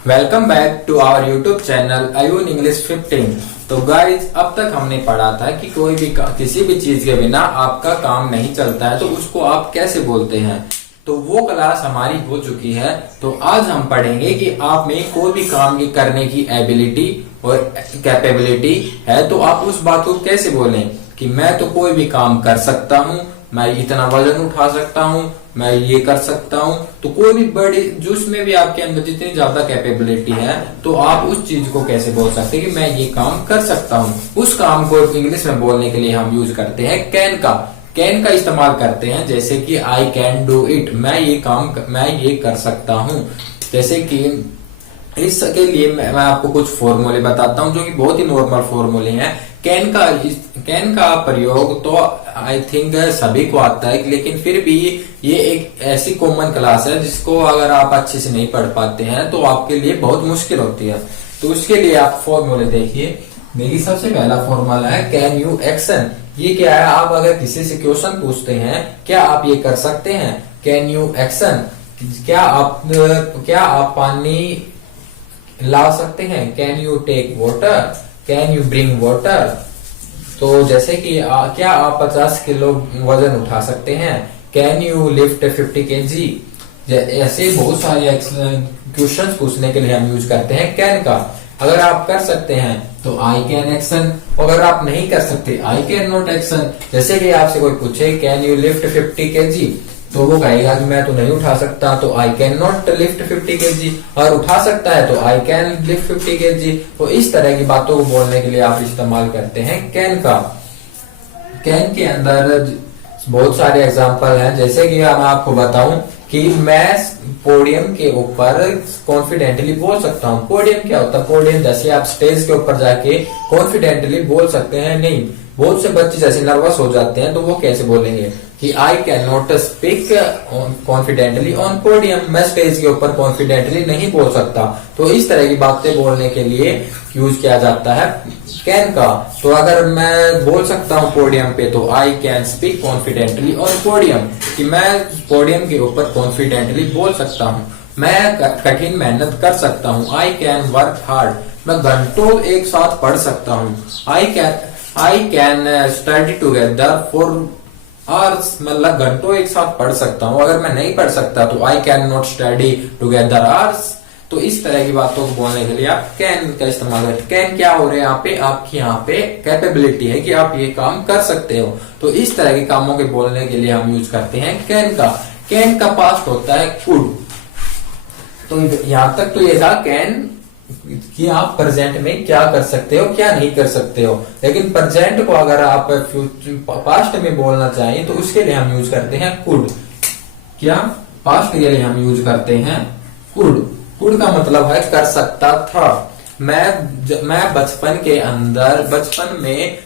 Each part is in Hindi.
Welcome back to our YouTube channel अयून इंग्लिश 15। तो गाइज, अब तक हमने पढ़ा था कि कोई भी किसी भी चीज के बिना आपका काम नहीं चलता है तो उसको आप कैसे बोलते हैं। तो वो क्लास हमारी हो चुकी है। तो आज हम पढ़ेंगे कि आप में कोई भी काम की करने की एबिलिटी और कैपेबिलिटी है तो आप उस बात को कैसे बोलें कि मैं तो कोई भी काम कर सकता हूँ, मैं इतना वजन उठा सकता हूँ, मैं ये कर सकता हूँ। तो कोई भी बड़ी जो उसमें भी आपके अंदर जितनी ज्यादा कैपेबिलिटी है तो आप उस चीज को कैसे बोल सकते हैं कि मैं ये काम कर सकता हूँ। उस काम को इंग्लिश में बोलने के लिए हम यूज करते हैं कैन का इस्तेमाल करते हैं। जैसे कि आई कैन डू इट, मैं ये कर सकता हूँ। जैसे कि इसके लिए मैं आपको कुछ फॉर्मूले बताता हूँ जो कि बहुत ही नॉर्मल फॉर्मूले हैं। कैन का प्रयोग तो आई थिंक सभी को आता है, लेकिन फिर भी ये एक ऐसी कॉमन क्लास है जिसको अगर आप अच्छे से नहीं पढ़ पाते हैं तो आपके लिए बहुत मुश्किल होती है। तो उसके लिए आप फॉर्मूले देखिए सबसे पहला फॉर्मूला है कैन यू एक्शन। ये क्या है? आप अगर किसी से क्वेश्चन पूछते हैं क्या आप ये कर सकते हैं, कैन यू एक्शन। क्या आप पानी ला सकते हैं, can you take water, can you bring water. तो जैसे कि क्या आप 50 किलो वजन उठा सकते हैं, कैन यू लिफ्ट 50 kg। ऐसे बहुत सारे क्वेश्चंस पूछने के लिए हम यूज करते हैं कैन का। अगर आप कर सकते हैं तो आई कैन एक्शन, अगर आप नहीं कर सकते आई कैन नॉट एक्शन। जैसे कि आपसे कोई पूछे कैन यू लिफ्ट 50 kg तो वो कहेगा कि मैं तो नहीं उठा सकता, तो I can not lift 50 kg। और उठा सकता है तो आई कैन लिफ्ट 50 kg। तो इस तरह की बातों को बोलने के लिए आप इस्तेमाल करते हैं कैन का। कैन के अंदर बहुत सारे एग्जांपल हैं। जैसे कि मैं आपको बताऊं कि मैं पोडियम के ऊपर कॉन्फिडेंटली बोल सकता हूँ। पोडियम क्या होता है? पोडियम जैसे आप स्टेज के ऊपर जाके कॉन्फिडेंटली बोल सकते हैं नहीं। बहुत से बच्चे जैसे नर्वस हो जाते हैं तो वो कैसे बोलेंगे कि I can not speak confidently on podium, मैं स्टेज के ऊपर कॉन्फिडेंटली नहीं बोल सकता। तो इस तरह की बातें बोलने के लिए यूज किया जाता है कैन का। तो अगर मैं बोल सकता हूँ पोडियम पे तो I can speak confidently on podium, कि मैं पोडियम के ऊपर कॉन्फिडेंटली बोल सकता हूँ। मैं कठिन मेहनत कर सकता हूँ, आई कैन वर्क हार्ड, मैं घंटों एक साथ पढ़ सकता हूँ। I can study together for hours, मतलब घंटों एक साथ पढ़ सकता हूँ। अगर मैं नहीं पढ़ सकता तो I can not study together hours. तो इस तरह की बातों को बोलने के लिए आप कैन का इस्तेमाल करते हैं। कैन क्या हो रहा है यहाँ पे? आपकी यहाँ पे कैपेबिलिटी है कि आप ये काम कर सकते हो। तो इस तरह के कामों के बोलने के लिए हम यूज करते हैं कैन का। कैन का पास्ट होता है कुड। तो यहाँ तक तो ये था कैन कि आप प्रेजेंट में क्या कर सकते हो क्या नहीं कर सकते हो। लेकिन प्रेजेंट को अगर आप पास्ट में बोलना चाहें तो उसके लिए हम यूज करते हैं कुड। क्या पास्ट के लिए हम यूज करते हैं कुड। कुड का मतलब है कर सकता था। मैं बचपन में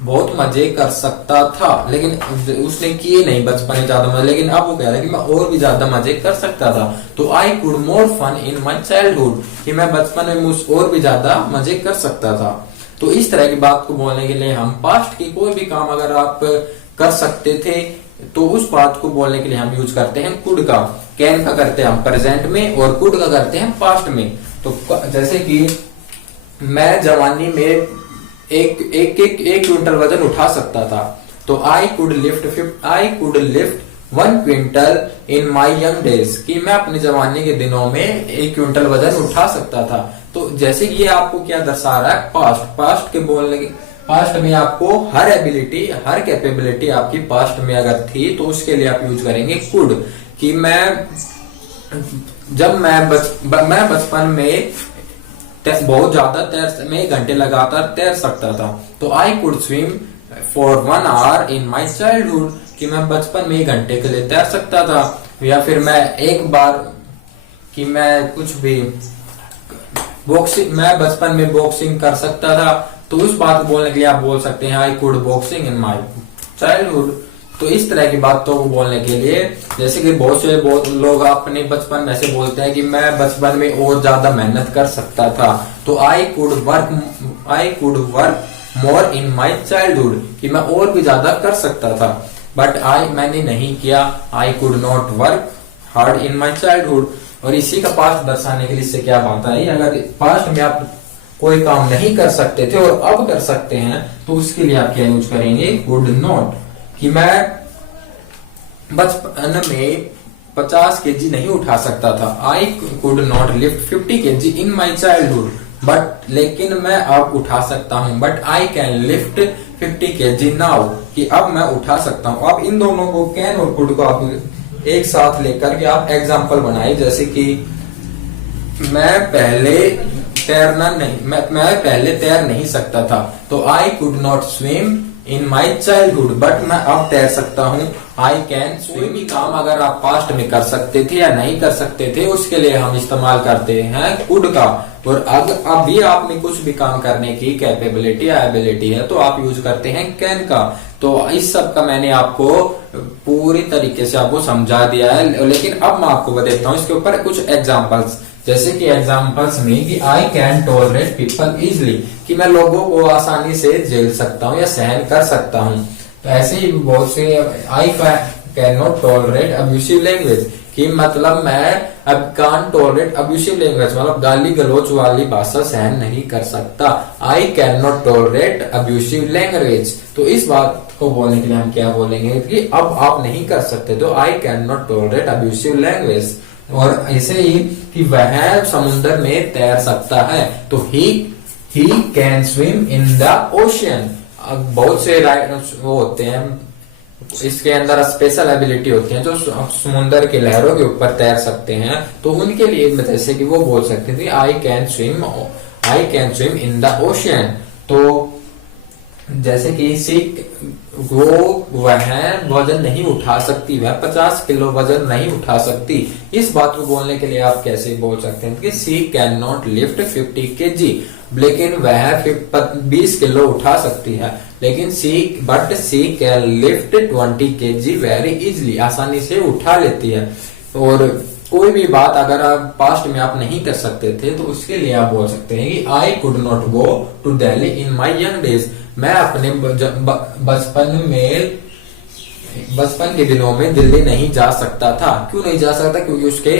बहुत मजे कर सकता था, लेकिन उसने किए नहीं बचपन में ज्यादा मजे, लेकिन अब वो कह रहा है कि मैं और भी ज्यादा मजे कर सकता था। तो I could more fun in my childhood, कि मैं बचपन में और भी ज्यादा मजे कर सकता था। तो इस तरह की बात को बोलने के लिए हम पास्ट की कोई भी काम अगर आप कर सकते थे तो उस बात को बोलने के लिए हम यूज करते हैं कुड का। कैन का करते हैं हम प्रेजेंट में और कुड का करते हैं पास्ट में। तो जैसे कि मैं जवानी में एक क्विंटल वजन उठा सकता था, तो I could lift 1 quintal in my young days, कि मैं अपनी जवानी के दिनों में 1 क्विंटल वजन उठा सकता था। तो जैसे कि ये आपको क्या दर्शा रहा है? पास्ट के बोलने के पास्ट में आपको हर एबिलिटी हर कैपेबिलिटी आपकी पास्ट में अगर थी तो उसके लिए आप यूज करेंगे कुड। कि मैं बचपन में बहुत ज्यादा में 1 घंटे लगातार तैर सकता था, तो I could swim for 1 hour in my childhood, कि मैं बचपन में 1 घंटे के लिए तैर सकता था। या फिर मैं एक बार कि मैं कुछ भी मैं बचपन में बॉक्सिंग कर सकता था, तो उस बात को बोलने के लिए आप बोल सकते हैं I could boxing in my childhood. तो इस तरह की बातों को बोलने के लिए जैसे कि बहुत लोग अपने बचपन में ऐसे बोलते हैं कि मैं बचपन में और ज्यादा मेहनत कर सकता था, तो I could work more in my childhood, कि मैं और भी ज्यादा कर सकता था। बट मैंने नहीं किया, आई could not work hard in my childhood. और इसी का पास्ट दर्शाने के लिए इससे क्या बनता है, अगर पास्ट में आप कोई काम नहीं कर सकते थे और अब कर सकते हैं तो उसके लिए आप क्या यूज करेंगे, कुड नॉट। कि मैं बचपन में 50 केजी नहीं उठा सकता था, आई could not lift 50 KG in my childhood, but लेकिन मैं अब उठा सकता हूं, but I can lift 50 KG now, कि अब मैं उठा सकता हूं। अब इन दोनों को, कैन और कुड को आप एक साथ लेकर के आप एग्जाम्पल बनाए, जैसे कि मैं पहले तैर नहीं सकता था, तो I could not swim in my childhood, but मैं अब तैर सकता हूँ, आई कैन स्विम। कोई भी काम अगर आप पास्ट में कर सकते थे या नहीं कर सकते थे, उसके लिए हम इस्तेमाल करते हैं कुड का। और अभी आप में कुछ भी काम करने की कैपेबिलिटी या एबिलिटी है तो आप यूज करते हैं कैन का। तो इस सब का मैंने आपको पूरी तरीके से आपको समझा दिया है, लेकिन अब मैं आपको बताता हूँ इसके ऊपर कुछ एग्जाम्पल्स। जैसे कि एग्जाम्पल्स में कि I can tolerate people easily, कि मैं लोगों को आसानी से झेल सकता हूँ या सहन कर सकता हूँ। तो ऐसे ही बहुत से, I can not tolerate abusive language, कि मतलब मैं अब कान टॉलरेट अब्यूसिव लैंग्वेज, मतलब गाली गलौज वाली भाषा सहन नहीं कर सकता। I can not tolerate abusive language, तो इस बात को बोलने के लिए हम क्या बोलेंगे कि अब आप नहीं कर सकते, तो I can not tolerate abusive language. और ऐसे ही कि वह समुद्र में तैर सकता है, तो he can swim in the ocean. बहुत से वो होते हैं, इसके अंदर स्पेशल एबिलिटी होती है जो समुद्र की लहरों के ऊपर तैर सकते हैं, तो उनके लिए जैसे कि वो बोल सकते थे I can swim in the ocean. तो जैसे कि वह वजन नहीं उठा सकती, वह 50 किलो वजन नहीं उठा सकती। इस बात को बोलने के लिए आप कैसे बोल सकते हैं कि she can not lift 50 KG, लेकिन वह 20 किलो उठा सकती है, लेकिन she can lift 20 KG very easily, आसानी से उठा लेती है। और कोई भी बात अगर आप पास्ट में आप नहीं कर सकते थे तो उसके लिए आप बोल सकते हैं कि I could not go to Delhi in my young days, मैं अपने बचपन के दिनों में दिल्ली नहीं जा सकता था। क्यों नहीं जा सकता, क्योंकि उसके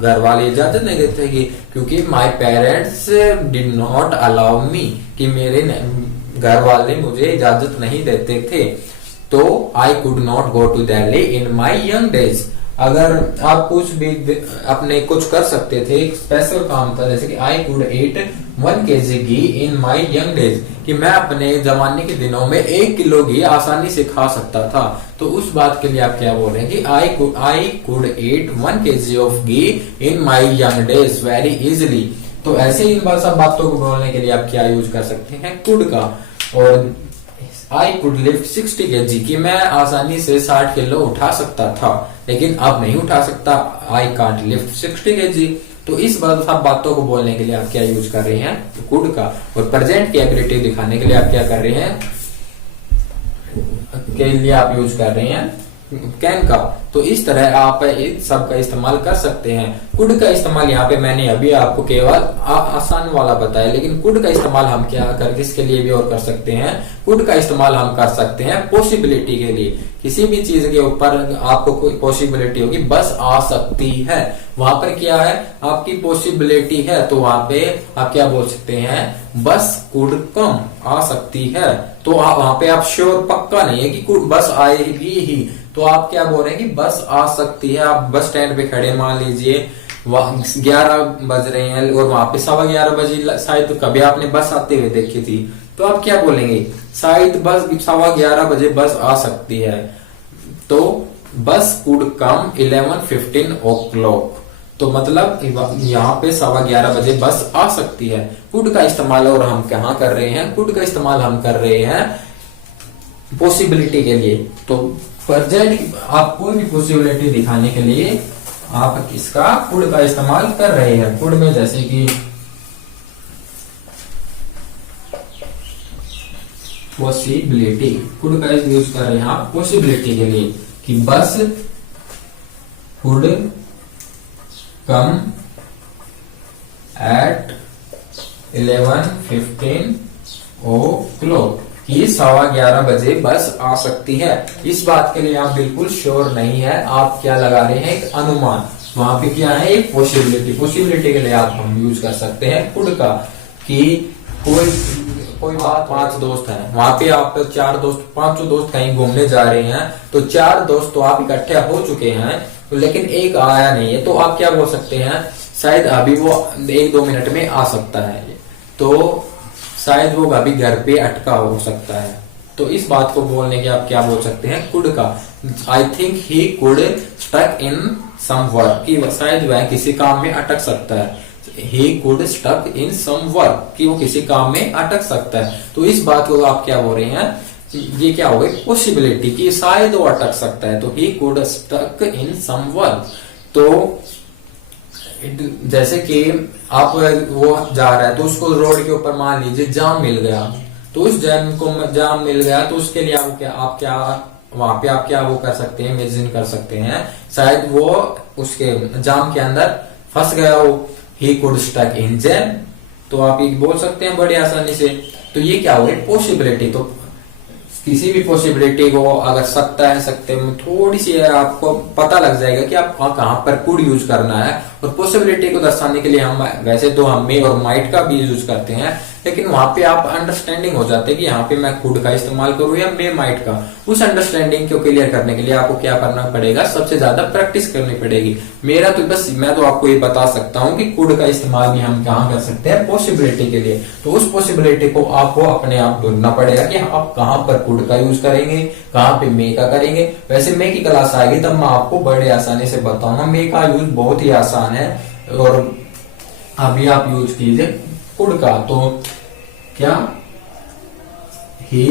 घर वाले इजाजत नहीं देते, क्योंकि my parents did not allow me, कि मेरे घर वाले मुझे इजाजत नहीं देते थे। तो I could not go to Delhi in my young days. अगर आप कुछ भी अपने कुछ कर सकते थे, एक स्पेशल काम था, जैसे कि I could eat 1 kg ghee in my young days, कि मैं अपने जवानी के दिनों में 1 किलो घी आसानी से खा सकता था। तो उस बात के लिए आप क्या बोल रहे हैं कि I could eat 1 kg of ghee in my young days very easily. तो ऐसे ही इन सब बातों को बोलने के लिए आप क्या यूज कर सकते हैं, कुड का। और आई कुड लिफ्ट 60 kg, कि मैं आसानी से 60 किलो उठा सकता था, लेकिन अब नहीं उठा सकता, आई कांट लिफ्ट 60 kg। तो इस सब बातों को बोलने के लिए आप क्या यूज कर रहे हैं, कुड का। और प्रेजेंट की एबिलिटी दिखाने के लिए आप क्या कर रहे हैं, के लिए आप यूज कर रहे हैं कैन का। तो इस तरह आप इस सब का इस्तेमाल कर सकते हैं। कुड का इस्तेमाल यहाँ पे मैंने अभी आपको केवल आसान वाला बताया, लेकिन कुड का इस्तेमाल हम क्या कर किसके लिए भी और कर सकते हैं, कुड का इस्तेमाल हम कर सकते हैं पॉसिबिलिटी के लिए। किसी भी चीज के ऊपर आपको कोई पॉसिबिलिटी होगी, बस आ सकती है, वहां पर क्या है आपकी पॉसिबिलिटी है, तो वहां पे आप क्या बोल सकते हैं, बस कुड कम, आ सकती है। तो वहां पे आप श्योर पक्का नहीं है कि बस आएगी ही, तो आप क्या बोल रहे हैं कि बस आ सकती है। आप बस स्टैंड पे खड़े, मान लीजिए 11 बज रहे हैं और वहां पे 11:15 बजे शायद कभी आपने बस आते हुए देखी थी, तो आप क्या बोलेंगे, शायद बस 11:15 बजे बस आ सकती है। तो बस कुड कम 11:15 o'clock, तो मतलब यहाँ पे 11:15 बजे बस आ सकती है। कुड का इस्तेमाल और हम कहाँ कर रहे हैं, कुड का इस्तेमाल हम कर रहे हैं पॉसिबिलिटी के लिए। तो प्रेजेंट आप कोई भी पॉसिबिलिटी दिखाने के लिए आप इसका कुड का इस्तेमाल कर रहे हैं। कुड में जैसे कि पॉसिबिलिटी, कुड का यूज कर रहे हैं आप पॉसिबिलिटी के लिए, कि बस कुड कम एट 11:15 o'clock। कि 11:15 बजे बस आ सकती है। इस बात के लिए आप बिल्कुल श्योर नहीं है, आप क्या लगा रहे हैं, एक अनुमान। वहां पे क्या है, एक पॉसिबिलिटी के लिए आप हम यूज कर सकते हैं कुड का, कि कोई बात, 5 दोस्त हैं, वहां पे आप 4 दोस्त, 5 दोस्त कहीं घूमने जा रहे हैं, तो 4 दोस्त तो आप इकट्ठे हो चुके हैं, तो लेकिन एक आया नहीं है, तो आप क्या बोल सकते हैं, शायद अभी वो 1-2 मिनट में आ सकता है, तो शायद वो अभी घर पे अटका हो सकता है। तो इस बात को बोलने के आप क्या बोल सकते हैं, कुड का। I think he could stuck in some work, कि शायद वह किसी काम में अटक सकता है। He could stuck in some work, कि वो किसी काम में अटक सकता है। तो इस बात को आप क्या बोल रहे हैं, ये क्या हो गई, पॉसिबिलिटी, कि शायद वो अटक सकता है। तो he could stuck in some work. तो जैसे कि आप वो जा रहा है, तो उसको रोड के ऊपर मान लीजिए जाम मिल गया, तो उस जाम मिल गया, तो उसके लिए आप क्या वहां पे आप क्या वो कर सकते हैं, इमेजिन कर सकते हैं, शायद वो उसके जाम के अंदर फंस गया हो। He could stuck in jam, तो आप ये बोल सकते हैं बड़ी आसानी से। तो ये क्या हो गई, पॉसिबिलिटी। तो किसी भी पॉसिबिलिटी को अगर सकते में थोड़ी सी आपको पता लग जाएगा कि आप कहां पर कुड यूज करना है। और पॉसिबिलिटी को दर्शाने के लिए हम वैसे तो हम मे और माइट का भी यूज करते हैं, लेकिन वहां पे आप अंडरस्टैंडिंग हो जाते हैं कि यहाँ पे मैं कुड का इस्तेमाल करूं या मे माइट का। उस अंडरस्टैंडिंग को क्लियर करने के लिए आपको क्या करना पड़ेगा, सबसे ज्यादा प्रैक्टिस करनी पड़ेगी। मैं तो आपको ये बता सकता हूँ कि कुड का इस्तेमाल भी हम कहाँ कर सकते हैं, पॉसिबिलिटी के लिए। तो उस पॉसिबिलिटी को आपको अपने आप ढूंढना पड़ेगा कि आप कहाँ पर कुड का यूज करेंगे, कहाँ पे मे का करेंगे। वैसे मे की क्लास आएगी तब मैं आपको बड़े आसानी से बताऊंगा। मे का यूज बहुत ही आसान है, और अभी आप यूज कीजिए कुड का। तो क्या, ही,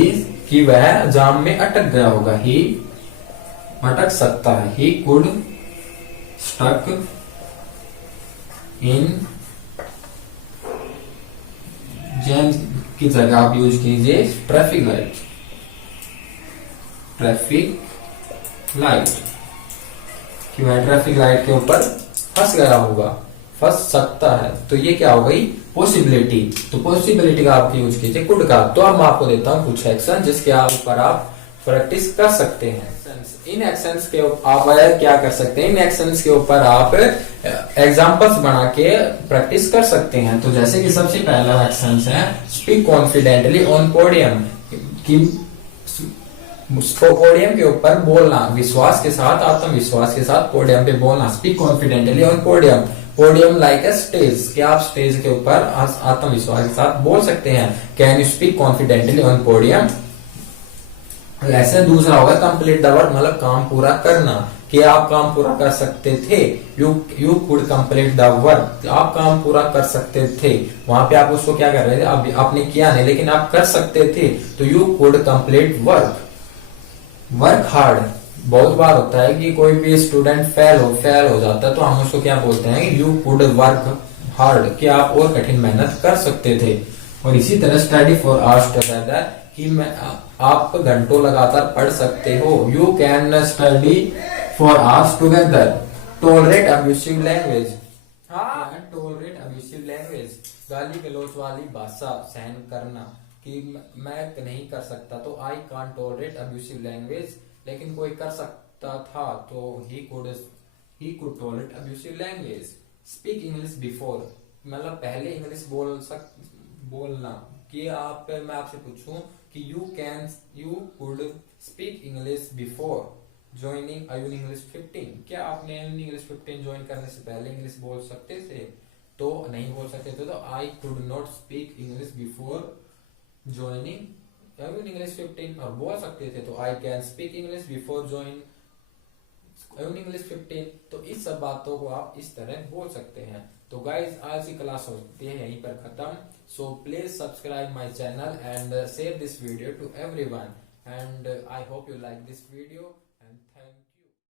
कि वह जाम में अटक गया होगा, ही अटक सकता है, he could stuck in jam की जगह आप यूज कीजिए ट्रैफिक लाइट, कि वह ट्रैफिक लाइट के ऊपर फंस गया होगा, फंस सकता है। तो ये क्या हो गई, पॉसिबिलिटी। तो पॉसिबिलिटी का आप यूज कीजिए कुड का। तो अब मैं आपको देता हूं कुछ एक्शन जिसके ऊपर आप प्रैक्टिस कर सकते हैं। इन एक्शंस के आप क्या कर सकते हैं, इन एक्शंस के ऊपर आप एग्जांपल्स बना के प्रैक्टिस कर सकते हैं। तो जैसे कि सबसे पहला एक्शन है स्पीक कॉन्फिडेंटली ऑन पोडियम, कि पोडियम के ऊपर बोलना, विश्वास के साथ, आत्मविश्वास के साथ पोडियम पे बोलना। Speak confidently on podium like a stage, कि आप स्टेज के ऊपर आत्मविश्वास के साथ बोल सकते हैं। Can you speak confidently on podium. ऐसे दूसरा होगा कंप्लीट द वर्क, मतलब काम पूरा करना, कि आप काम पूरा कर सकते थे। You could complete the work, आप काम पूरा कर सकते थे। वहां पे आप उसको क्या कर रहे थे, अब आपने किया नहीं लेकिन आप कर सकते थे, तो you could complete work hard. बहुत बार होता है कि कोई भी स्टूडेंट फेल हो जाता है, तो हम उसको क्या बोलते हैं, यू कुड वर्क हार्ड, कि आप और कठिन मेहनत कर सकते थे। और इसी तरह स्टडी फॉर आवर्स टुगेदर, कि आप घंटों लगातार पढ़ सकते हो। You can study for hours together. Tolerate abusive language, tolerate abusive language, गाली गलौज वाली भाषा सहन करना, कि मैं नहीं कर सकता, तो I can't tolerate abusive language. लेकिन कोई कर सकता था, तो he could tolerate abusive language. Speak English before, मतलब पहले इंग्लिश बोलना, कि मैं आपसे पूछूं कि you could speak English before joining आयुन इंग्लिश 15, क्या आपने आयुन इंग्लिश 15 ज्वाइन करने से पहले इंग्लिश बोल सकते थे? तो नहीं बोल सकते थे। तो I could not speak English before joining आयुन इंग्लिश 15, और बोल सकते थे तो I can speak English before join आयुन इंग्लिश 15। तो इस सब बातों को आप इस तरह बोल सकते हैं। तो गाइज आज की क्लास होती है यहीं पर खत्म। So please subscribe my channel and share this video to everyone, and I hope you like this video.